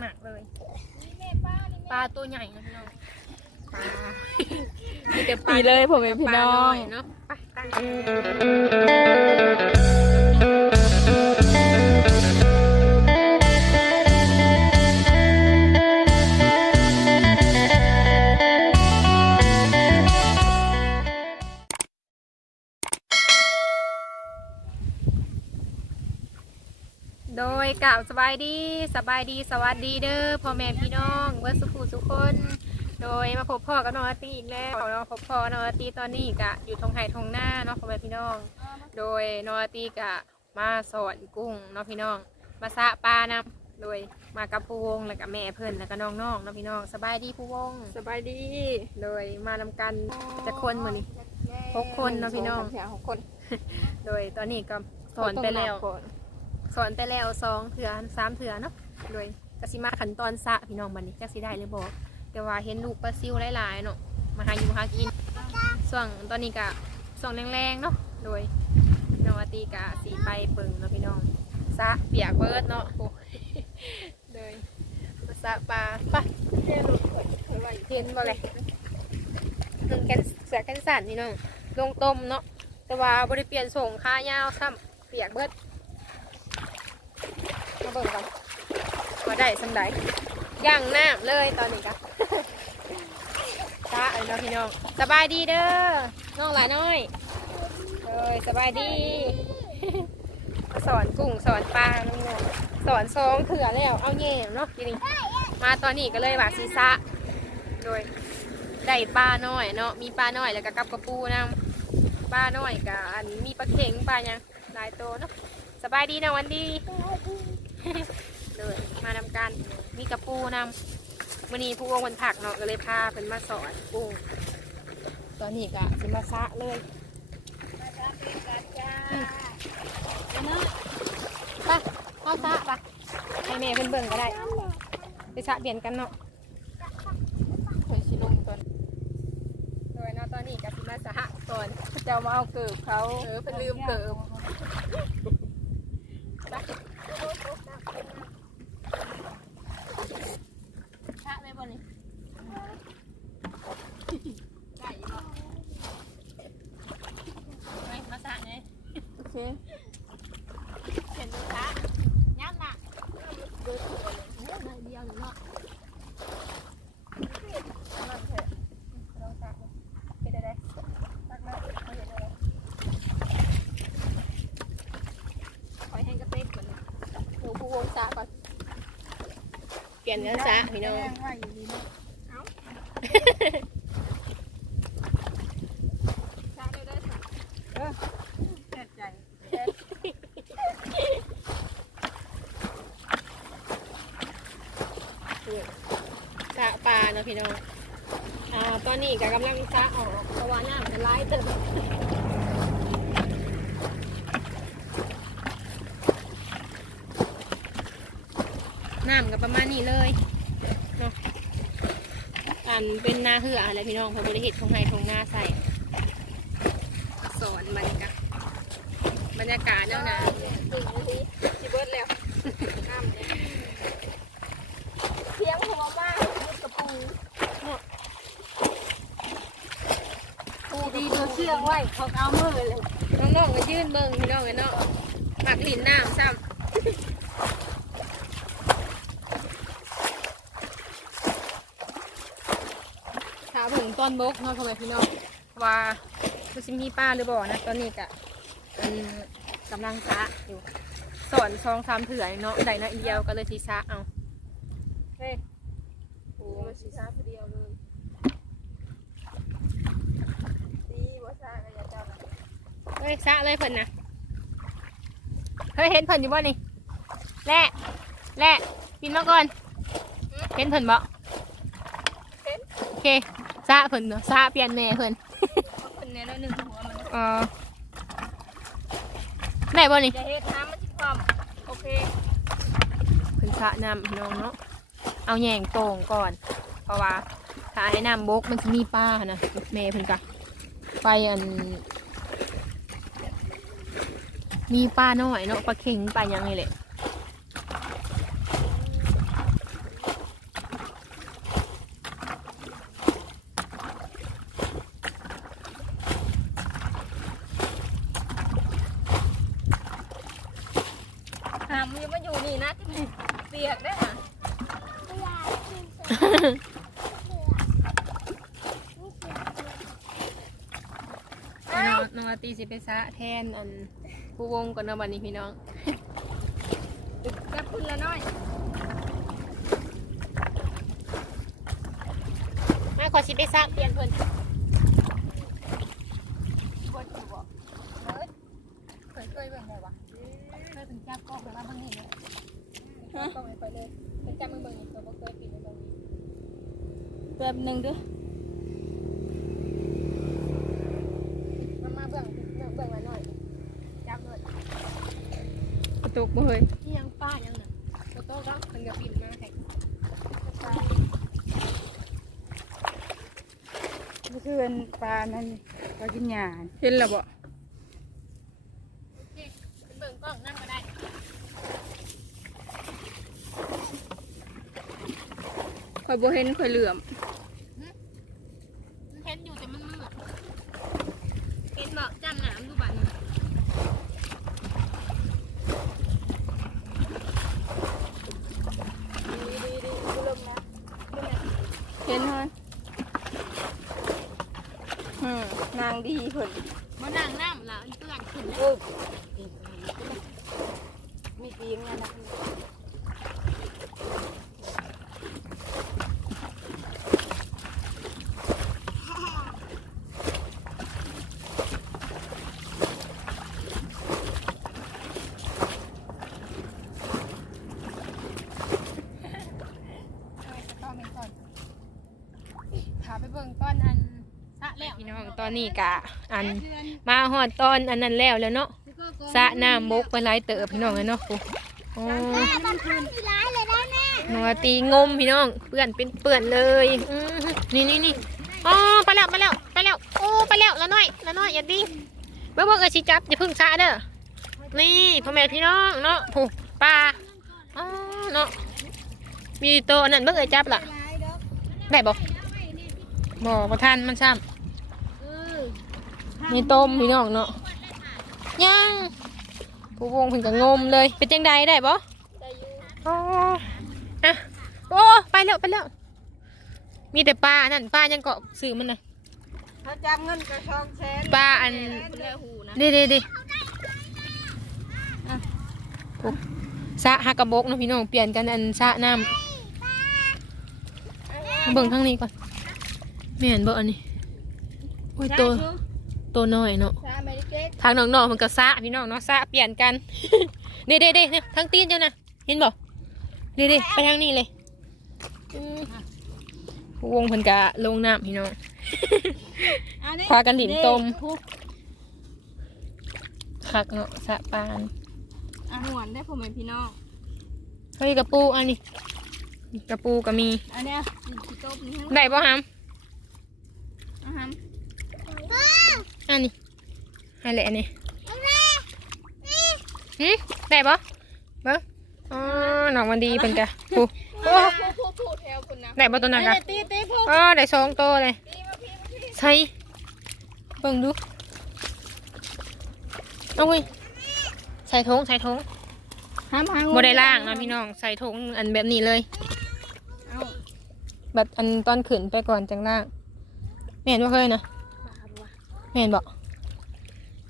หนักเลยปลาตัวใหญ่นะพี่น้องปลามีแต่ปลาปีเลยผมเป็นพี่น้อง ปลายเนาะไปตั้ง กล่าวสบายดีสบายดีสวัสดีเด้อพ่อแม่พี่น้องเมื่อสุขุสุขคน โดยมาพบพ่อกับน้องอาร์ตีอีกแล้วเนาะพบพ่อน้องอาร์ตีตอนนี้กะอยู่ทงไห่ทงหน้าเนาะพ่อแม่พี่น้อง โดยน้องอาร์ตีกะมาสอนกุ้งเนาะพี่น้อง มาสะปลานะโดยมากับผู้วงแล้วกับแม่เพิ่นแล้วก็น้องๆเนาะพี่น้องสบายดีผู้วง สบายดีโดยมานำกันจะคนมือนี้หกคนเนาะพี่น้องสามหกคนโดยตอนนี้ก็สอนไปแล้วก่อน สอนไปแล้วสองเถื่อสามเถื่อเนาะโดยกสิมาขั้นตอนสะพี่น้องบันนี้จักสิได้หรือบอกแต่ว่าเห็นลูกปลาซิวหลายๆเนาะมาหาอยู่หากินส่วนตอนนี้กะส่วนแรงๆเนาะโดยน้องอาตีกะสีไปเปิงเนาะพี่น้องสะเปียกเบิดเนาะโอ้ยโดยมาสะปลาปเรียนลูกเปิดไว้เทียนบ่เลยหนึ่งแกนเสือแกนสันพี่น้องลงต้มเนาะแต่ว่าบริเปลี่ยนส่งค่ายาวซ้ำเปียกเบิด มาเบิ่งกันว่าได้สำไดย่างน้ำเลยตอนนี้กันตาเอ้ยน้องพี่น้องสบายดีเด้อน้องหลาน้อยเอ้ยสบายดี สอนกุ้งสอนปลาน้องสอนซองเถื่อแล้วเอาแย่เนาะทีนี้มาตอนนี้ก็เลยว่าซีซะโดยได้ปลาน้อยเนาะมีปลาน้อยแล้วก็กับกระปูนํปลาน้อยกับอันมีปลาเข็งปลายังลายโตเนาะสบายดีนะวันดี เลยมานำกันมีกระปูนำวันนี้ผู้วงวันผักเนาะก็เลยพาเพิ่นมาสอนกุ้งตอนนี้ก็สิมาซะเลยไปเอาซะไปให้แม่เพิ่นเบิ่งก็ได้ไปซะเปลี่ยนกันเนาะเคยชิลงตอนโดยเนาะตอนนี้ก็สิมาสะก่อนเจ้ามาเอาเกิบเขาเออเพิ่นลืมเกิบไปซะเลยบ่นี่ได้อีกบ่ไปมาซะไง โอเค เห็นดูคะยับหนักเดินเดียวหนึ่งเนาะลองตักเห็นอะไรตักมาเขาเห็นอะไรคอยให้กระเต๊กก่อนหนูผู้วงสาก่อนเปลี่ ยนเนื้อสาพี่น้องแว่าอยู่ดีเนาะปลาเนาะพี่น้อง อ่า ตอนนี้ก็กำลังสาออกเพราะว่าน้ำมันไหลายเติม น้ำก็ ประมาณนี้เลยเนาะอันเป็นนาเหืออะไรพี่น้องเพอบริเหตุของไฮทงหน้าใส่สอนบรรยากาศบรรยากาศแล้วนะตึงนาทีเบิร์ดแล้วน้ำเลยเพียงหัวมากกระปูปูดีตัวเชือกไว้เขาเอามือเลยน้องๆก็ยื่นเบิ่งพี่น้องกันเนาะหมักหลินน้ำซ้ำ ขาผงต้นบกเนาะทำไมพี่น้องว่าคือซิมีป้าหรือบ่นะตอนนี้กะอืมกำลังซะอยู่สอนซองสามเถื่อเนาะได้เนาะอีเดียวก็เลยทีซะเอาเฮ้ยโอ้มาชีชาผู้เดียวเลยดีว่าชาก็อย่าเจ้าละเฮ้ยซะเลยเพิ่นนะเฮ้ยเห็นเพิ่นอยู่บ่นี่แล่แล่บินมาก่อนเห็นเพิ่นบ่เห็นโอเค ซะเพิ่นเนาะซะเปลี่ยนแม่เพิ่นคนแน่นอนหนึ่งหัวมันเออได้บ่นี่อย่าเฮ็ดน้ำมันสิความโอเคเพิ่นซะน้ำพี่น้องเนาะเอาแยงโต่งก่อน เพราะว่าถ้าให้น้ำบกมันจะมีป้านะแม่เพิ่นกะไปอัน มีป้าน้อยเนาะปลาเข็งปลาหยังนี่แหละ มีมาอยู่นี่นะที่มีเปียกได้ค่ะน้องน้องอาตีสิไปซะแทนอันผู้วงก่อนเนาะบัดนี้พี่น้องจับพุ่นละน้อยมาขอสิไปซะเปลี่ยนเพิ่น บดอยู่บ่ เคยเคยเบิ่งได้วะเคยเป็นจับกล้องแล้วว่าเบิ่งนี่เลยจับกล้องให้ค่อยเลยเป็นจับมือเบิ่งนี่ตัวบ่เคยปิดเลยเบิ่งนี่ แป๊บหนึงเด้อมามาเบิ่งเบิ่งเบิ่งมาหน่อยจับเลยกระตุกบ่เฮ้ยนี่ยังป้ายังน่ะโฟโต้ก็เพิ่นก็ปิดมาให้นี่คือเป็นปลานั่นปลากินหญ้าเห็นแล้วบ่โอเคเป็นเบิ่งกล้องนั่งก็ได้ข่อยบ่เห็นข่อยเหลื่อม มันเห็นอยู่แต่มันมืดเห็นบอกจำหนามดูบัตรนึง เห็นไหมอื มนางดีเพิ่นมันนางน้ำแล้วอีเปื่อนขึ้นโอ้มีปีงนะนะ ต้อนก่อนถาไปเบิ่งก้อนอันสะแล้วพี่น้ องตอนนี้กะอันมาหอดตอนอันนั้นแล้วแล้วเนาะสะน้ำบกไปหลายเติบพี่น้องเลยเนาะโอ้หนัวตีงมพี่น้องเปื่อนเป็นเปื่อนเลยอื้อหือนี่นี่นี่อ๋อไปแล้วไปแล้วไปแล้วโอ้ไปแล้วละน้อยละน้อยอย่าดิ้งเบิ่งเบิ่งเออชิจับอย่าเพึ่งสะเด้อนี่พ่อแม่พี่น้องเนาะผูปลาอ๋อเนาะมีโตวอันนั่นเบิ่งเออจับล่ะได้บอกบอกประทานมันซ้ำ มีต้มพี่น้องเนาะยังผู้วงเพิ่งก็งมเลย เป็นจังใดได้บ่ได้อยู่อ๋ออะโอ้ไปแล้วไปแล้วมีแต่ปลาอันนั่นปลายังเกาะสื่อมันน่ะเขาจับเงินกระชองแสนปลาอันแล้วหูนะดีดีดีสระฮักกระบกเนาะพี่น้องเปลี่ยนกันอันสระน้ำมาเบิ่งทางนี้ก่อนไม่เห็นบ่อันนี้โอ้ยตัว ตัวน้อยเนาะซาอเมริเกตทางน้องๆมันก็สะพี่น้องเนาะสะเปลี่ยนกัน เด้เด้เด้เนี่ยทางตีนเจ้านะเห็นบ่เด้เด้ไปทางนี้เลยอืมวงเพิ่นกะลงน้ำพี่น้องพากันหลินต้มคักเนาะสะปานอาหวนได้พ่อแม่พี่น้อง เฮ้ยกระปูอันนี้กระปูก็มี อันเนี้ยสิต้มนี่ฮะได้บ่ฮัมอาหาร อันนี้อันแหละอันนี้หืมได้บ่เบิ่งอ๋อน้องวันดีเพิ่นกะปูโอ้ผู้ผู้ผู้แถวคุณนะได้บ่ตัวนั้นกะตีตีพวกอ๋อได้สองตัวเลยตีมาพี่มาพี่ใช่เบิ่งดูเอาเว้ยใส่ถุงใส่ถุงห้ามหางบ่ได้ล่างเนาะพี่น้องใส่ถุงอันแบบนี้เลยเอาแบบอันตอนขึ้นไปก่อนจังล่างแม่นบ่เคยนะ แม่นบ่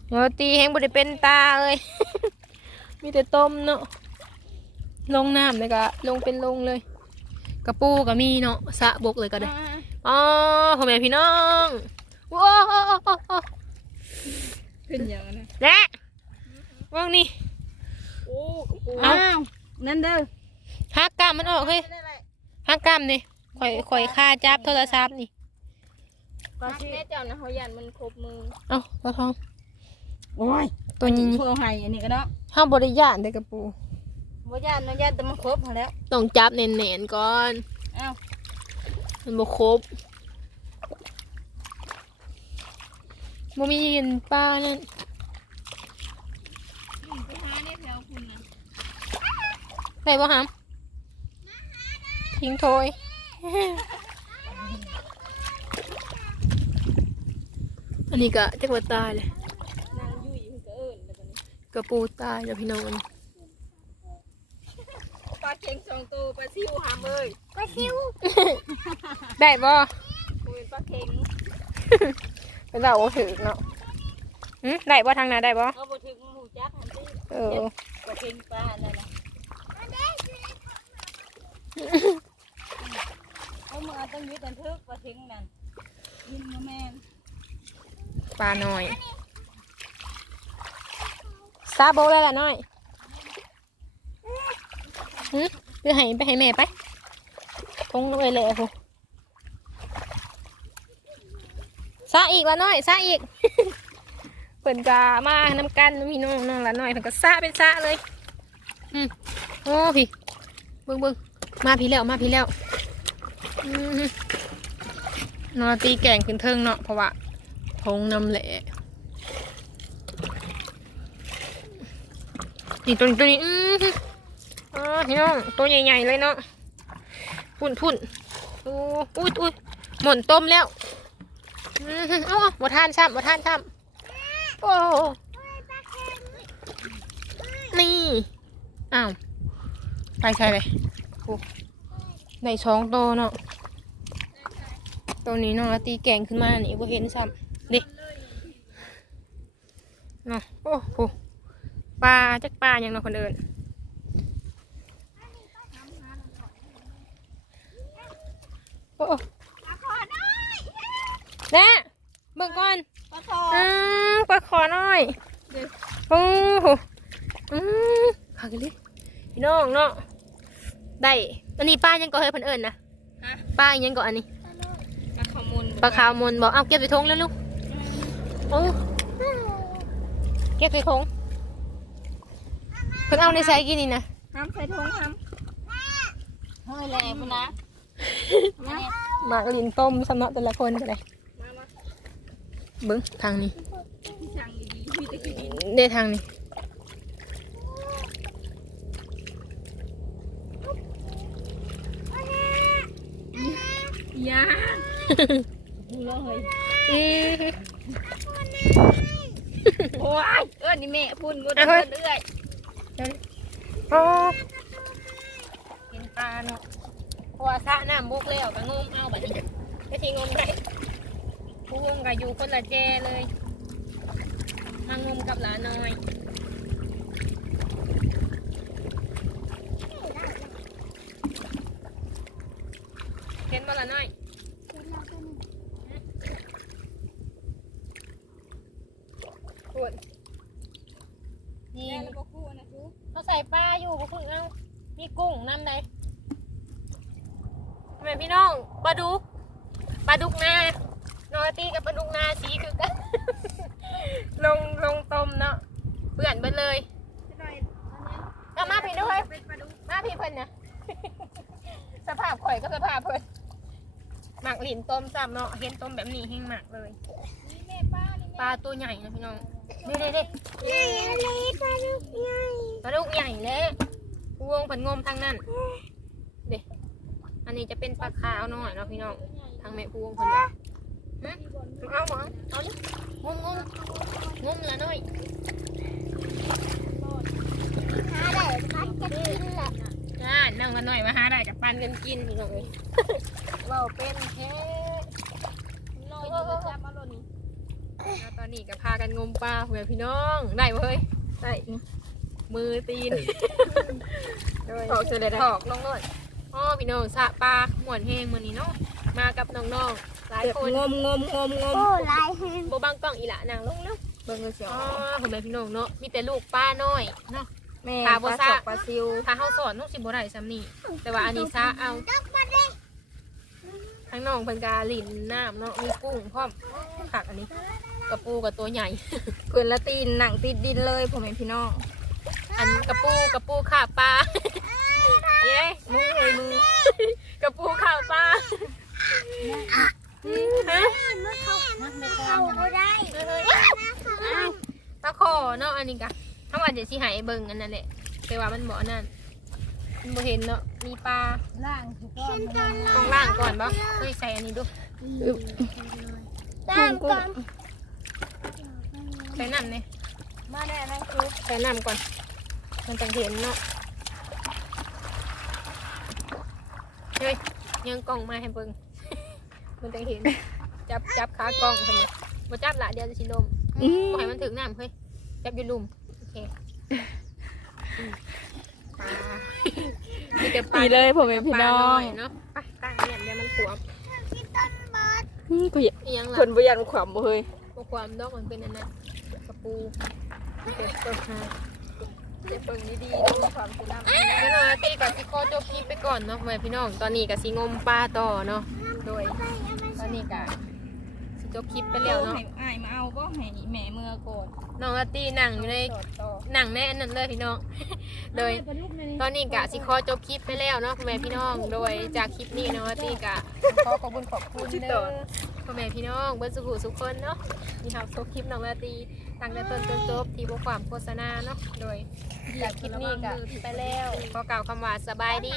โรตีแห้งบ่ได้เป็นตาเลย มีแต่ต้มเนาะลงน้ำเลยก็ลงเป็นลงเลย กระปูก็มีเนาะสระบกเลยก็ได้อ่าอ๋อพ่อแม่พี่น้องว้าวขึ้นอย่างนั้นนะและว่างนี่โอ้โหเอาอ้าวนั่นเด้อหักกล้ามมันออกเฮ้ยได้ไรหักกล้ามนี่ข่อยข่อยค่าจับโทรศัพท์นี่ ปลาแม่เจ้านะเขายันมันครบมือเอ้าตัวทอง โอ้ยตัวนี้พวกเอาให้อันนี้ก็เนาะห้ามบริยานได้กระปู บ่ยันเนาะยันแต่มันครบพอแล้วต้องจับแน่นๆก่อนอ้าวมันบ่ครบบ่มีเห็นปลานั่นไปหาในแถวคุณนะได้บ่หามทิ้งโทย นนี้ก็จักว่าตายเลยนางยุ่ยเพิ่นก็เอิ้นแล้วบัดนี้กระปูตายแล้วพี่น้องอันนี้เค็งสองตัวปลาซิวหามเอ้ยปลาซิวได้บ่คุยปลาเค็งเป็นเราถือเนาะหึได้บ่ทางนั้นได้บ่เขาบ่ถึงหูจักหันติเออปลาเค็งปลาอันนั่นน่ะเอามือเอาต้องยึดกันทึกปลาเค็งนั่นยินมาแม่น ปลาน้อยซาโบเลยล่ะน้อยหึไปให้ไปให้แม่ไปทงเลยเลยพูซาอีกละน้อยซาอีกเปิ่นกามานำกันมีน้องน้องละน้อยเพิ่นก็ซาเป็นซาเลยอืมโอ้พี่เบิ่งเบิ่งมาพี่แล้วมาพี่แล้วอืมนอนตีแก่งขึ้นเทิงเนาะเพราะว่า ทงน้ำแหละนี่ตัวนี้ตัวนี้อือออ๋อพี่น้องตัวใหญ่ๆเลยเนาะพุ่นพุ่นโอ้อุ้ยอุ้ยหม่นต้มแล้วอืออเอ้าเอาบ่ทานซ้ำบ่ทานซ้ำโอ้นี่อ้าวไปใช่เลยโอ้ได้สองตัวเนาะตัวนี้เนาะตีแกงขึ้นมานี่บ่เห็นซ้ำ นาะโอ้โหปลาจักปลาอย่างเนาะคนเดินโอ้โอ้แน่เบิ่งก่อนปลาคออ้าวปลาขอหน่อยโอ้โหอืมขากะลิพี่น้องเนาะได้อันนี้ปลายังก็เฮ้ยเพิ่นเอิญนะฮะปลาอีหยังก็อันนี้ปลาขมุนปลาขาวมนบอกเอาเก็บใส่ถุงแล้วลูกโอ้ เก็บใส่ถุงเพิ่นเอาในใส่กินนี่นะห้ามใส่ถุงห้ามเฮ้ยแรงพุ่นนะมาเนี่ยหมากลินต้มสำเนาะแต่ละคนก็ได้มามาเบิ้งทางนี้ช่างดีๆมีแต่กินดินเด้ทางนี้ยาดูเลยอือ โอ้ยเอ้ยนี่แม่พุ่นกูเดินเรื่อยโอ้กินปลาเนาะเพราะว่าสระน้ำบุกแล้วก็งมเอาแบบนี้ก็ทีงมได้ผู้งมก็อยู่คนละแจเลยมางมกับหลานน้อย เห็นบ่ละน้อยปวดนี่ แม่แล้วก็คู่นะ chú เขาใส่ ปลาอยู่พวกคุณเอามีกุ้งน้ำใดทำไมพี่น้องปลาดุกปลาดุกนานอตีกับปลาดุกนาสีคือกัน ลงลงต้มเนาะเปื่อนไปเลยเอามาพี่ด้วยมาพี่เพิ่นนะสภาพข่อยก็สภาพเพิ่นหมักหลินต้มซ้ำเนาะเห็นต้มแบบนี้แห้งหมักเลยนี่แม่ป้านี่ปลาตัวใหญ่นะพี่น้อง นี่เด็ดใหญ่อะไรปลาลูกใหญ่ปลาดุกใหญ่เลยพวงผันงมทางนั้นเด็อันนี้จะเป็นปลาขาวหน่อยเนาะพี่น้องทางแม่พวงผันว่าฮะเอาหมอเอาเลยงมงมงมละหน่อยหาได้พัดกระทินแหละอ่านั่งละหน่อยมาหาได้กับปันกันกินพี่น้องเลยเว่าเป็นแค่ลอยอยู่จับมาโลนี่ แล้วตอนนี้ก็พากันงมปลาเพื่อนพี่น้องได้บ่เฮ้ยได้มือตีนถอกเสร็จเลยนะถอกลงเลยอ๋อพี่น้องสระปลาหมวนแห้งมือนี้เนาะมากับน้องๆหลายคนงมงมงมงมโอ้ลายแฮงโบบังกล้องอีหละนางลงเนาะเบิ่งเลยเสียวอ๋อผมเป็นพี่น้องเนาะมีแต่ลูกป้าน้อยเนาะแม่ปลาบ่ปลาซ่าสอกปลาซิวถ้าเฮาสอนนุกสิบ่ได้ซ้ำนี่แต่ว่าอันนี้ซะเอาตกมาดิทั้งน้องเพิ่นกาลินน้ำเนาะมีกุ้งพร้อมผักอันนี้ กระปูกับตัวใหญ่ เพื่อนละตีนหนังติดดินเลยผมเป็นพี่น้อง อันกระปูกระปูข่าปลาเย้มึงเลยมึงกระปูข่าปลาฮะมันเข้ามันเข้าบ่ได้ตะขอเนาะอันนี้กะถ้าว่าเดี๋ยวสิใหายเบิ่งอันนั้นแหละแต่ว่ามันบ่อันนั่นมันบ่เห็นเนาะมีปลาล่างถูกต้องต้องล่างก่อนบ่เฮ้ยใส่อันนี้ดูตามก่อนใส่น้ำเนี่ยมาแน่นั่งคือใส่น้ำก่อน มันจังเห็นเนาะเฮ้ยยังกล้องมาให้เบิ่งมันจะเห็น จับจับขากล้องคนนี้มาจับละเดี๋ยวจะชิลมบ่ให้มันถึงน้ำเฮ้ยจับอยู่ลุมโอเคอืมปลามีแต่ปลาปีเลยผมเป็นพี่น้องปลายเนาะไปตั้งเนี่ยเดี๋ยวมันขวบอืมก็อย่าอีหยังคล่ะนบ่ยันขวามบ่เฮ้ยบ่ความดอกมันเป็นอันนั้นกระ ปูเป็นต้นหาจะเบิ่งดีๆดูความสุน้ำงั้นเราตีกับสิโคจบคลิปไปก่อนเนาะแม่พี่น้องตอนนี้กับสิงมปลาต่อเนาะโดยตอนนี้กับสิจบคลิปไปแล้วเนาะให้อ้มาเอาบ่ให้แม่เมื่อก่อนน้องลาตีหนังอยู่ในหนังแน่นนั่นเลยพี่น้องโดยตอนนี้กะสิขอจบคลิปไปแล้วเนาะแม่พี่น้องโดยจากคลิปนี้น้องลาตีกะขอขอบคุณขอบคุณเด้อ พ่อแม่พี่น้องเบิ้ลสุขุสุขคนเนาะนี่ครับจบคลิปน้องลาตีตั้งแต่ต้นจนจบที่บความโฆษณาเนาะโดยจากคลิปนี้ก็ไปแล้วขอกล่าวคำว่าสบายดี